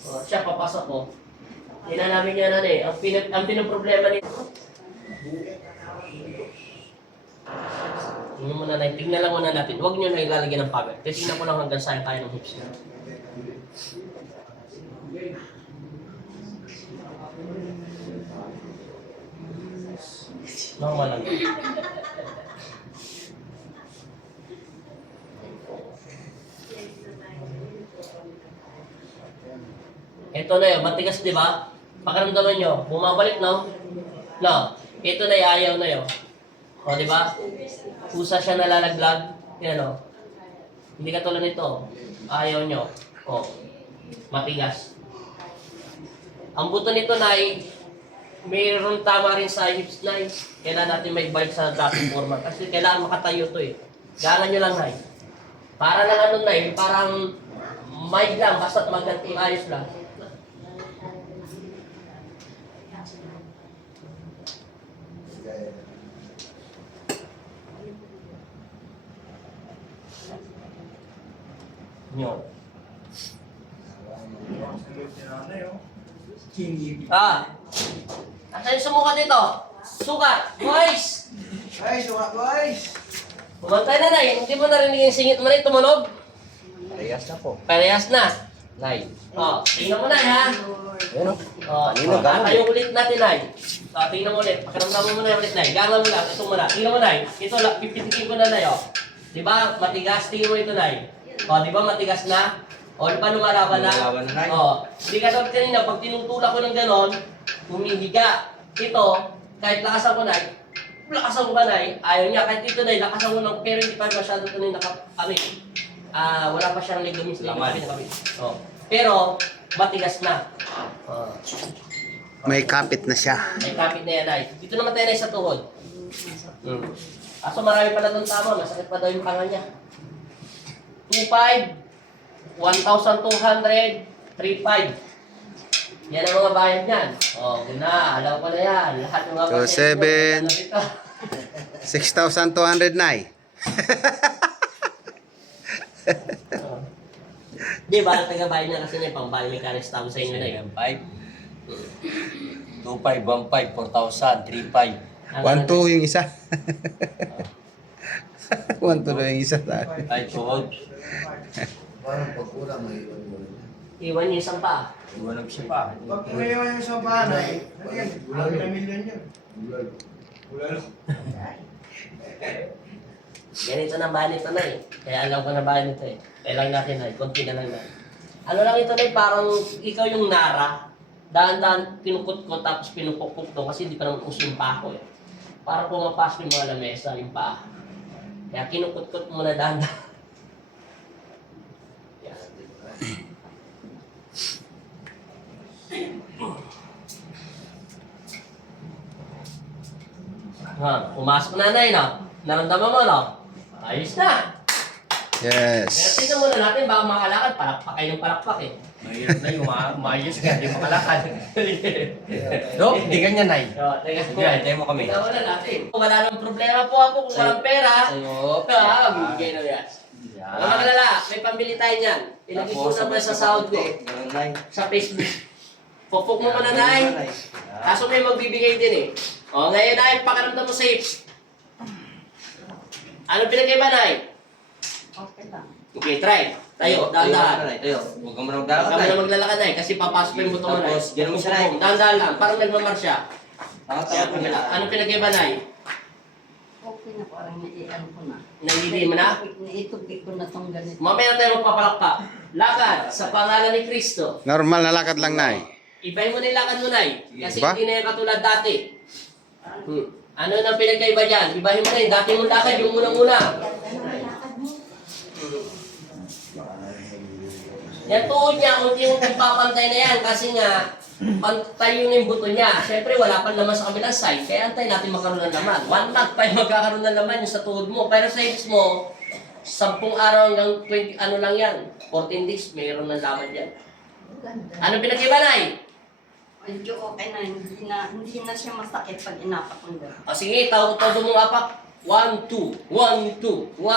Siya papasok ko. Hindi na namin yan ano eh. Ang pinoproblema nito. Tingnan mo na, tignan lang muna natin. Huwag nyo na ilalagyan ng power. Tingnan ko lang hanggang saan kaya ng hips niya. Normal lang. Ito na yun, matigas di ba? Pakiramdaman nyo, bumabalik no? No, ito na yung ayaw na yun. O di ba? Pusa siya nalalaglag. Yan o. Hindi katulad nito. Ayaw nyo. O, matigas. Ang buto nito na mayroon tama rin sa hips na kailangan natin may balik sa dating forma. Kasi kailangan makatayo to eh. Gana nyo lang na para lang ano na parang mild lang, basta maganti ayos lang. Nyo. Asan yung sumukat dito? Sukat! Boys! Ay, sukat boys! Pumantay na, Nay. Hindi mo narinig yung singit mo na tumunog? Parehas na po. Parehas na. Nay. O, tingnan mo na, ha? Ano? O, tatayong ulit natin, Nay. O, tingnan mo ulit. Pakiramdam mo muna ulit, Nay. Gangan mo lang. Ito muna. Tingnan mo, Nay. Ito, pipitikin ko na, Nay, o. Diba, matigas. Tingnan mo ito, Nay. O, diba, matigas na? O, di ba lumalaban na? Lumalaban na, Nay. O, hindi ka dapat kanina, pag tinutulak ko ng ganon, humihiga. Ito, kahit lakasan ko, Nay, lakasan ko ba, Nay? Ayaw niya. Kahit ito, Nay, lakasan ko ng, pero hindi pa masyado ito na wala pa siyang ligaments na pinakabit. O, pero, matigas na. O. May kapit na siya. May kapit na yan, Nay. Dito naman tayo, Nay, sa tuhod. Aso marami pala doon tama. Masakit pa daw yung panga niya. 2,500, 1,200, 3,500. Yan ang mga bayad niyan. O, na. Alam ko na yan. Lahat ng mga 2,700. 6,200 na eh. Di ba, taga-bayad niya kasi na pang bali mechanics tawag sa inyo na yun. 2,500, 4,000, 3,500. 1,200 yung isa. 1,200 yung isa. Ay, tuhod. Parang pagkulang may Iwan niyo isang pa. Iwanag siya pa. Pag kumayawan yung sa bahay, ano yan? Amin na milyon yun. Ganito na bahay nito na eh. Kaya alam ko na bahay nito eh. Kailang natin na eh. Konti na lang na. Ano lang ito na eh, parang ikaw yung nara. Dahan-dahan pinukot ko tapos pinupukpuk to kasi hindi pa naman uso yung paa ko eh. Para pumapasok yung mga lamesa, yung paa. Kaya kinukot-kot mo na dahan-dahan. Ha, pumasok na, Nay, no? Naramdaman mo, no? Ayos na. Pero Yes. tingnan muna natin, baka makalakad, palakpak kayo ng palakpak eh. Mahirap na yung maayos ka, hindi makalakad. Dok, hindi ganyan, Nay. So, teka, Sige, hintayin mo kami. tingnan muna natin. Kung wala nang problema po ako, kung walang pera, Sa'yo. bibigay na yan. Wala magalala, may pambili tayo niyan. Ilagay ko naman sa sahod ko, Ganun, Nay. sa Facebook. Pupuk mo muna, Nay. Kaso may magbibigay din eh. O, ngayon, Nay, pakiramdam mo safe. Ano pinagkaiba, Nay? Okay lang. Okay, try. Tayo, dahan-dahan. Tayo. Huwag ka mo nang Huwag dapat, ka Nay. na maglalakad, Nay, kasi papasok pa yung buto mo, Nay. Tapos, ganun mo siya, Nay. Dahan-dahan lang, parang nagmamarsya. Tayo. Ano pinagkaiba, Nay? Okay na, parang naiiyan ko na. Nangidi mo na? Naitubig ko na tong ganito. Mamaya na tayo magpapalakpak. Lakad sa pangalan ni Kristo. Normal na lakad lang na eh. Ibahin mo na yung lakad mo, Nay. Kasi Ba? hindi na yung katulad dati. Ano nang pinagkaiba dyan? Ibahin mo na yung dati mong lakad, yung unang-una. Yan tuhod niya, unti-unti papantay na yan kasi nga, pantay yung buto niya. Siyempre, wala pa naman sa kabilang side, kaya antay natin magkaroon ng laman. 1 month pa yung magkakaroon ng laman yung sa tuhod mo. Pero sa hips mo, 10 araw hanggang 20, ano lang yan, 14 days, mayroon ng laman yan. Ano pinag-iba, Nay? Medyo okay na, hindi na siya masakit pag inapak ko. O sige, todo mong apak. 1, 2, 1, 2, 1.